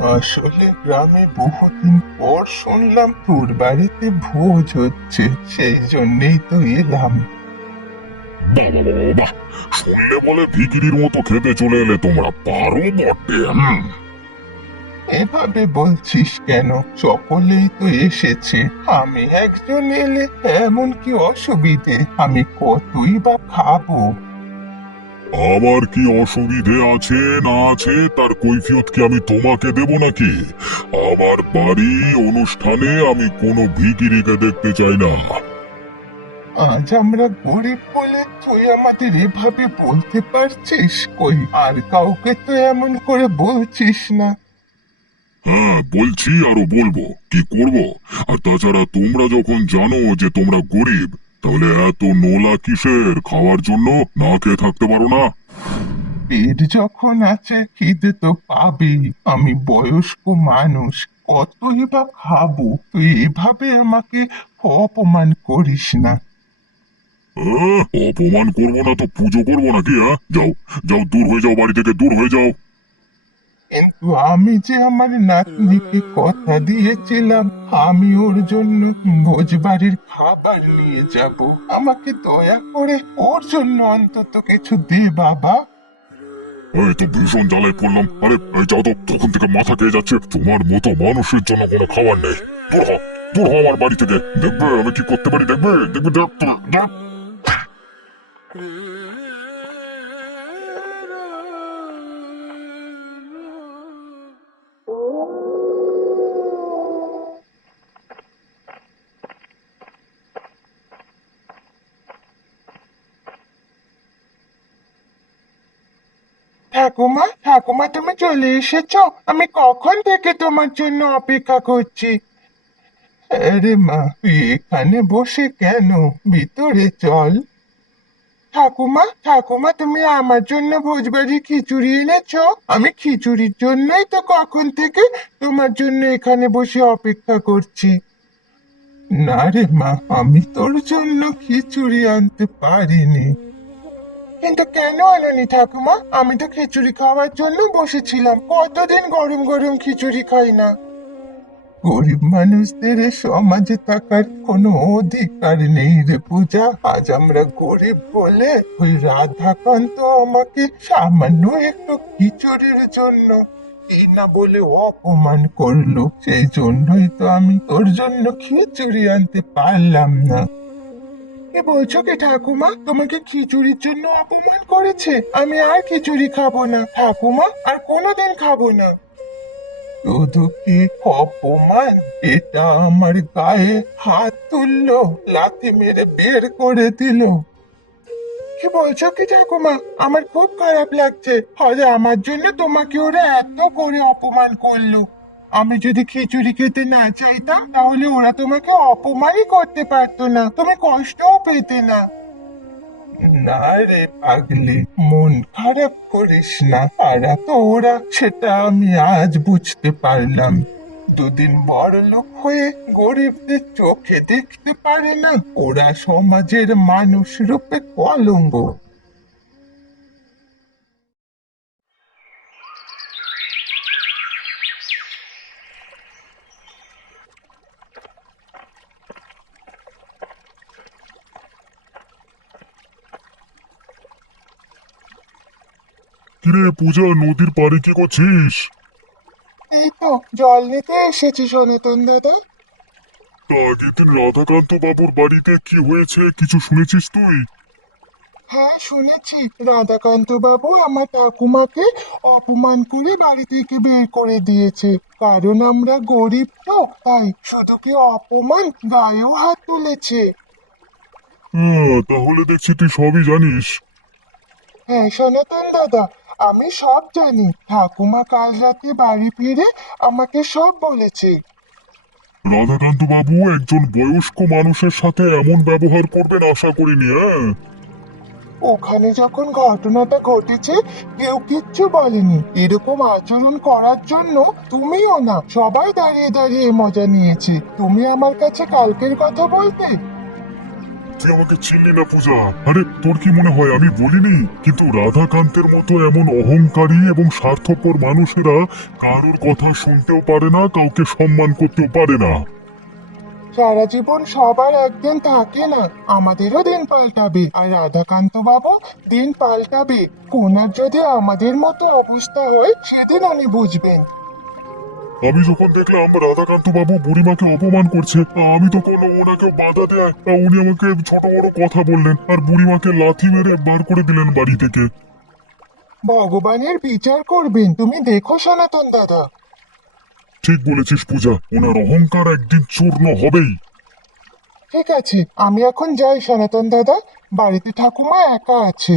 আসলে গ্রামে বহুদিন পর শুনলাম তোর বাড়িতে ভোজ হচ্ছে সেই জন্যেই তো এলাম। বাবা বাবা বাহ শুনলে বলে ভিকিরির মতো খেতে চলে এলে তোমরা পারো বটে হুম। এভাবে বলছিস কেন? সকলেই তো এসেছে। আমি একজন এলে এমন কি অসুবিধে? আমি কতই বা খাব? আবার কি অসুবিধে আছে না আছে তার কৈফিয়ত কি আমি তোমাকে দেব নাকি? আমার বাড়ি অনুষ্ঠানে আমি কোনো ভিকিরিকে দেখতে চাই না। আজ আমরা গরিব বলে তুই আমাদের এভাবে বলতে পারছিস কই? আর কাউকে তো এমন করে বলছিস না। হ্যাঁ বলছি আরও বলব। কি করব? আর তাছাড়া তোমরা যখন জানো যে তোমরা গরিব তাহলে এত নোলা কিসের? খাওয়ার জন্য না খেয়ে থাকতে পারো না। পেট যখন আছে খিদে তো পাবি আমি বয়স্ক মানুষ কতই বা খাব? তুই এভাবে আমাকে অপমান করিস না। অপমান করব না তো পুজো করব নাকি হ্যাঁ যাও যাও দূর হয়ে যাও বাড়ি থেকে দূর হয়ে যাও। আমি যে আমার নাতনিকে কথা দিয়েছিলাম, আমি ওর জন্য ভোজবাড়ির খাবার নিয়ে যাব। আমাকে দয়া করে ওর জন্য অন্তত কিছু দে, বাবা। এই তো ভীষণ জ্বালায় পড়লাম। আরে, এই যাও তো, তখন থেকে মাথা খেয়ে যাচ্ছে। তোমার মতো মানুষের জন্য কোনো খাবার নেই। দূর হ দূর হ আমার বাড়ি থেকে। দেখবে, আমি কি করতে পারি? দেখবে দেখবে দেখ দেখ ঠাকুমা ঠাকুমা তুমি চলে এসেছ। আমি কখন থেকে তোমার জন্য অপেক্ষা করছি? আরে মা, এখানে বসে কেন? ভিতরে চল। ঠাকুমা ঠাকুমা, তুমি আমার জন্য ভোজবাড়ি খিচুড়ি এনেছো? আমি খিচুড়ির জন্যই তো কখন থেকে তোমার জন্য এখানে বসে অপেক্ষা করছি। না রে মা, আমি তোর জন্য খিচুড়ি আনতে পারিনি। কিন্তু কেন আনোনি ঠাকুমা? আমি তো খিচুড়ি খাওয়ার জন্য বসেছিলাম। কতদিন গরম গরম খিচুড়ি খাই না। গরিব মানুষদের সমাজে থাকার কোনো অধিকার নেই রে পূজা। আজ আমরা গরিব বলে ওই রাধাকান্ত আমাকে সামান্য একটু খিচুড়ির জন্য না বলে অপমান করল। সেই জন্যই তো আমি তোর জন্য খিচুড়ি আনতে পারলাম না। কি বলছো কি ঠাকুমা? তোমাকে খিচুড়ির জন্য অপমান করেছে। আমি আর খিচুড়ি খাব না। ঠাকুমা, আর কোনোদিন খাব না। শুধু কি অপমান? এটা আমার গায়ে হাত তুললো, লাথি মেরে বের করে দিল। কি বলছো কি ঠাকুমা? আমার খুব খারাপ লাগছে। হয়তো আমার জন্য তোমাকে ওরা এত করে অপমান করল। আমি যদি খিচুড়ি খেতে না চাইতাম, তাহলে ওরা তোমাকে অপমানই করতে পারতো না। তুমি কষ্টও পেতে না। না রে পাগলি, মন খারাপ করিস না। তারা তো ওরা, সেটা আমি আজ বুঝতে পারলাম। দুদিন বড় লোক হয়ে গরিবদের চোখে দেখতে পারে না। ওরা সমাজের মানুষ রূপে কলঙ্ক। কিরে পূজা নদীর পাড়ে কি করছিস? এই তো জল নিতে এসেছি সনাতন দাদা। আগের দিন রাধাকান্ত বাবুর বাড়িতে কি হয়েছে কিছু শুনেছিস তুই? হ্যাঁ শুনেছি। রাধাকান্ত বাবু আমার ঠাকুমাকে অপমান করে বাড়ি থেকে বের করে দিয়েছে। কারণ আমরা গরিব তো তাই শুধু কি অপমান গায়েও হাত তুলেছে। তাহলে দেখছি তুই সবই জানিস। হ্যাঁ সনাতন দাদা আমি সব জানি। ঠাকুমা কাল রাতে বাড়ি ফিরে আমাকে সব বলেছে। রাধাকান্ত বাবু একজন বয়স্ক মানুষের সাথে এমন ব্যবহার করবেন আশা করিনি হ্যাঁ? ওখানে যখন ঘটনাটা ঘটেছে কেউ কিচ্ছু বলেনি। এরকম আচরণ করার জন্য তুমিও না সবাই দাঁড়িয়ে দাঁড়িয়ে মজা নিয়েছে। তুমি আমার কাছে কালকের কথা বলতে তুই আমাকে চিনলি না পূজা। আরে, তোর কি মনে হয় আমি বলিনি? কিন্তু রাধাকান্তের মতো এমন অহংকারী এবং স্বার্থপর মানুষেরা কারোর কথা শুনতেও পারে না, কাউকে সম্মান করতেও পারে না। সারা জীবন সবার একদিন থাকে না, আমাদেরও দিন পাল্টাবে। আর রাধাকান্ত বাবু, দিন পাল্টাবে। ওনার যদি আমাদের মতো অবস্থা হয়, সেদিন উনি বুঝবেন। আমি যখন দেখলাম রাধাকান্ত বাবু বুড়িমাকে অপমান করছে আমি তখন ওনাকে বাধা দেয় উনি আমাকে ছোট বড় কথা বললেন আর বুড়িমাকে লাথি মেরে বার করে দিলেন বাড়ি থেকে। ভগবানের বিচার করবেন তুমি দেখো সনাতন দাদা। ঠিক বলেছিস পূজা ওনার অহংকার একদিন চূর্ণ হবেই। ঠিক আছে আমি এখন যাই সনাতন দাদা বাড়িতে ঠাকুমা একা আছে।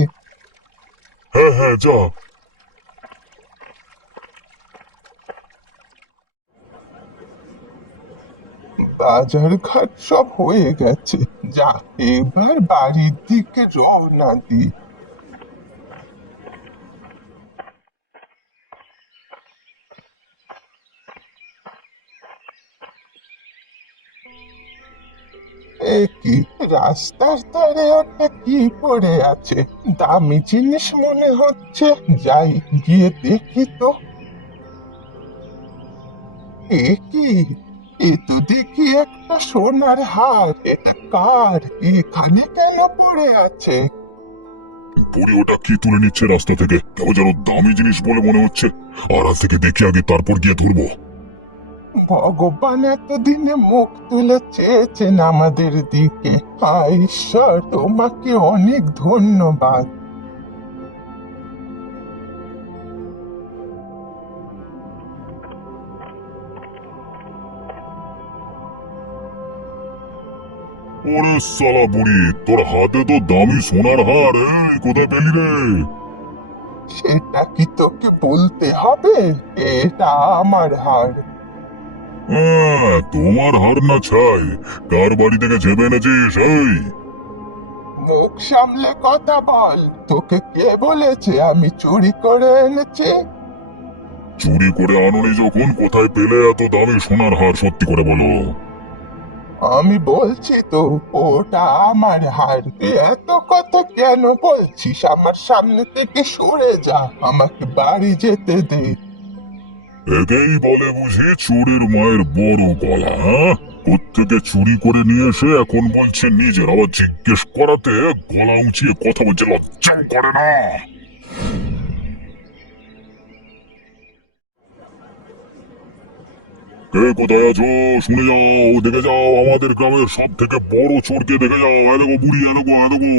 হ্যাঁ হ্যাঁ যা। বাজার ঘাট সব হয়ে গেছে। যা এবার বাড়ির দিকে রওনা দি। এ কি, রাস্তার ধারে ওটা কি পড়ে আছে? দামি জিনিস মনে হচ্ছে, যাই গিয়ে দেখি তো। এ এ তো দেখি একটা সোনার হার এটা কার? এখানে কেন পড়ে আছে? বুড়ি ওটা কি তুলে নিচ্ছে রাস্তা থেকে? কেমন যেন দামি জিনিস বলে মনে হচ্ছে। আড়াল থেকে দেখি আগে তারপর গিয়ে ধরবো। ভগবান এতদিনে মুখ তুলে চেয়েছেন আমাদের দিকে। ঈশ্বর তোমাকে অনেক ধন্যবাদ। ওরে সালা বুড়ি তোর হাতে তো দামি সোনার হার কোথায় পেলি রে? সেটা কি তোকে বলতে হবে এটা আমার হার। হ্যাঁ, তোমার হার না ছাই কার বাড়ি থেকে ঝেপে এনেছিস এই? মুখ সামলে কথা বল তোকে কে বলেছে আমি চুরি করে এনেছি? চুরি করে আনোনি যখন কোথায় পেলে এত দামি সোনার হার সত্যি করে বলো? আমি বলছি তো, ওটা আমার হার এত কথা কেন বলছিস? আমার সামনে থেকে সরে যা, আমাকে বাড়ি যেতে দে। একেই বলে বুঝি চুরির মায়ের বড় গলা হ্যাঁ? চুরি করে নিয়ে এসে এখন বলছে, নিজের আবার জিজ্ঞেস করাতে গলা উঁচিয়ে কথা বলছে লজ্জা করে না। কে কোথায় আছো? শুনে যাও দেখে যাও আমাদের গ্রামের সব থেকে বড় চোরকে দেখে যাও। এলাকো বুড়ি এলাকো এলাকো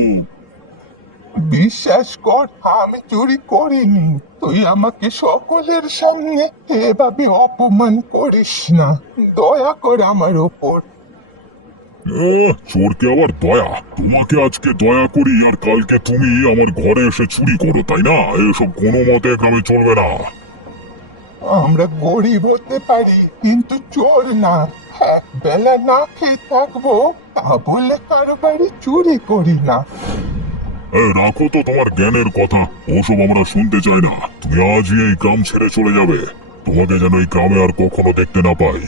বিশ্বাস কর আমি চুরি করিনি। তুই আমাকে সকলের সামনে এভাবে অপমান করিস না। দয়া কর আমার ওপর। চোরকে আবার দয়া? তোমাকে আজকে দয়া করি আর কালকে তুমি আমার ঘরে এসে চুরি করো তাই না? এসব কোনো মতে গ্রামে চলবে না। আমরা গরিব হতে পারি কিন্তু চোর না। এক বেলা না খেয়ে থাকব তা বলে কারও বাড়ি চুরি করি না। এই রাখো তো তোমার জ্ঞানের কথা। ওসব আমরা শুনতে চাই না। তুমি আজই এই গ্রাম ছেড়ে চলে যাবে। তোমাকে যেন এই গ্রামে আর কখনো দেখতে না পাই।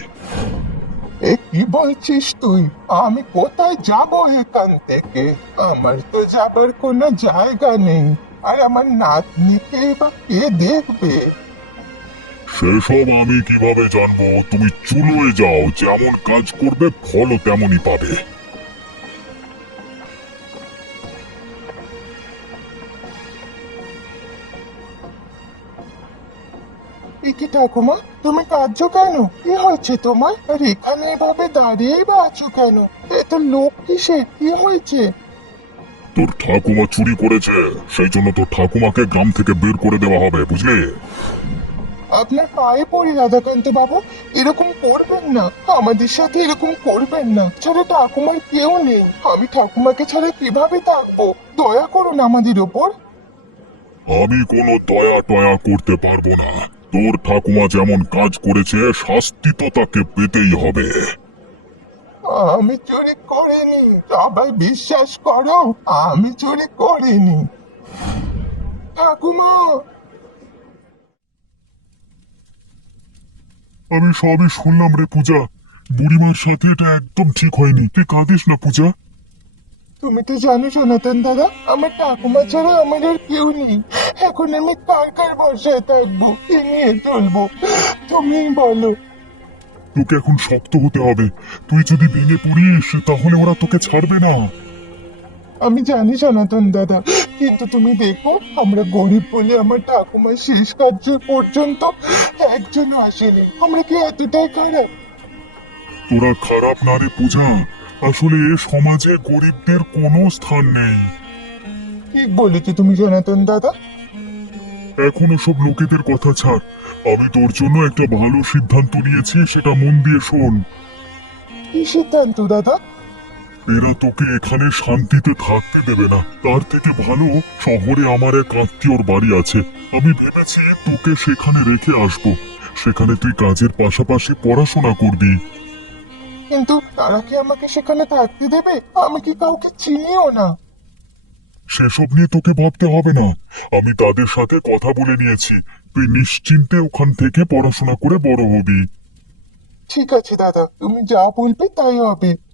এ কি বলছিস তুই? আমি কোথায় যাব এখান থেকে? আমার তো যাবার কোনো জায়গা নেই। আর আমার নাতনিকে বা কে দেখবে? সেসব আমি কীভাবে জানব? তুমি চুলোয় যাও যেমন কাজ করবে ফলও তেমনই পাবে। কি ঠাকুমা তুমি কাঁদছো কেন? কি হয়েছে তোমার? আর এখানে এভাবে দাঁড়িয়েই বা আছো কেন? এত লোক কিসে? কি হয়েছে? তোর ঠাকুমা চুরি করেছে সেই জন্য তোর ঠাকুমাকে গ্রাম থেকে বের করে দেওয়া হবে বুঝলে? আপনার পায়ে পড়ি রাধাকান্ত বাবু এরকম করবেন না। আমাদের সাথে এরকম করবেন না। ছাড়া ঠাকুমার কেউ নেই। আমি ঠাকুমাকে ছাড়া কীভাবে থাকব? দয়া করুন আমাদের ওপর আমি কোনো দয়া টয়া করতে পারব না। তোর ঠাকুমা যেমন কাজ করেছে শাস্তি তো তাকে পেতেই হবে। আমি চুরি করিনি। সবাই বিশ্বাস করো আমি চুরি করিনি। ঠাকুমা! আমি সবই শুনলাম রে পূজা। বুড়িমার সাথে এটা একদম ঠিক হয়নি। তুই কাঁদিস না পূজা। তুমি তো জানো সনাতন দাদা আমার ঠাকুমা ছাড়া আমার আর কেউ নেই। এখন আমি কার কার বর্ষায় থাকব কি নিয়ে চলবো? তুমি বলো। তোকে এখন শক্ত হতে হবে। তুই যদি ভেঙে পড়িস তাহলে ওরা তোকে ছাড়বে না। আমি জানি সনাতন দাদা কিন্তু তুমি দেখো আমরা গরিব বলে আমার ঠাকুমার শেষ কার্য পর্যন্ত একজনও আসেনি। আমরা কি এতটাই খারাপ? তোরা খারাপ না রে পূজা। আসলে এ সমাজে গরিবদের কোনো স্থান নেই। ঠিক বলেছ তুমি সনাতন দাদা। এখন সব লোকেদের কথা ছাড়। আমি তোর জন্য একটা ভালো সিদ্ধান্ত নিয়েছি সেটা মন দিয়ে শোন। কি সিদ্ধান্ত দাদা? এরা তোকে এখানে শান্তিতে থাকতে দেবে না। তার থেকে ভালো শহরে আমার এক আত্মীয়র বাড়ি আছে। আমি ভেবেছি তোকে সেখানে রেখে আসব। সেখানে তুই কাজের পাশাপাশি পড়াশোনা করবি। কিন্তু তারা কি আমাকে সেখানে থাকতে দেবে? আমি কি কাউকে চিনিও না। সেসব নিয়ে তোকে ভাবতে হবে না। আমি তাদের সাথে কথা বলে নিয়েছি। তুই নিশ্চিন্তে ওখান থেকে পড়াশোনা করে বড় হবি। ঠিক আছে দাদা তুমি যা বলবে তাই হবে।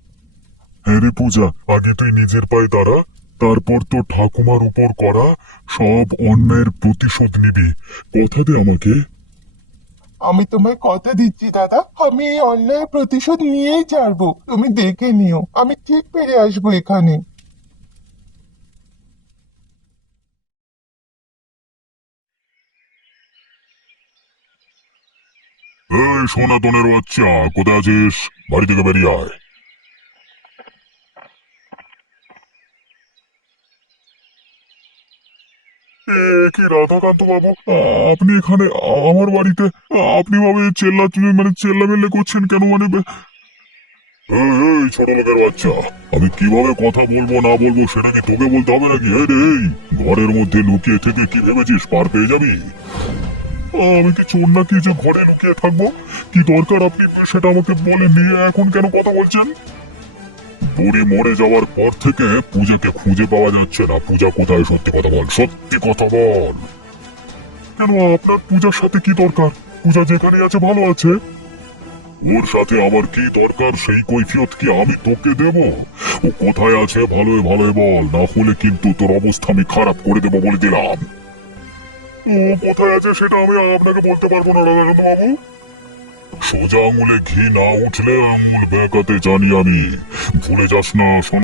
হ্যাঁ রে পূজা আগে তুই নিজের পায়ে দাঁড়া তারপর তোর ঠাকুমার উপর করা সব অন্যায়ের প্রতিশোধ নিবি। কথা দে আমাকে। আমি তোমায় কথা দিচ্ছি দাদা। আমি এই অন্যায় প্রতিশোধ নিয়েই ছাড়বো। তুমি দেখে নিও আমি ঠিক ফিরে আসব এখানে। এই সনাতনের বাচ্চা কোথায় আছিস? বাড়ি থেকে বেরিয়ে আয় এ কি রাধাকান্ত বাবু? আপনি এখানে আমার বাড়িতে আপনি ভাবে চেল্লা মানে চেল্লা মেল্লে করছেন কেন মানে? ছোট লোকের বাচ্চা, আমি কীভাবে কথা বলব, না বলব, সেটা কি তোকে বলতে হবে নাকি? এই রে ঘরের মধ্যে লুকিয়ে থেকে কি ভেবেছিস? পার পেয়ে যাবি? আমি কি চোর নাকি যে ঘরে লুকিয়ে থাকব? কি দরকার আপনি সেটা আমাকে বলে নিয়ে এখন কেন কথা বলছেন? বুড়ি মরে যাওয়ার পর থেকে পূজাকে খুঁজে পাওয়া যাচ্ছে না। পূজা কোথায়? সত্যি কথা বল, সত্যি কথা বল। কেন, আপনার পূজার সাথে কি দরকার? পূজা যেখানে আছে, ভালো আছে। ওর সাথে আমার কি দরকার? সেই কৈফিয়ত কি আমি তোকে দেব? ও কোথায় আছে? ভালোই ভালোই বল। না হলে কিন্তু তোর অবস্থা আমি খারাপ করে দেবো বলে দিলাম। ও কোথায় আছে সেটা আমি আপনাকে বলতে পারব না বাবু সোজা আঙুলে ঘি না উঠলে আঙুল বেঁকাতে জানি আমি। ভুলে যাস না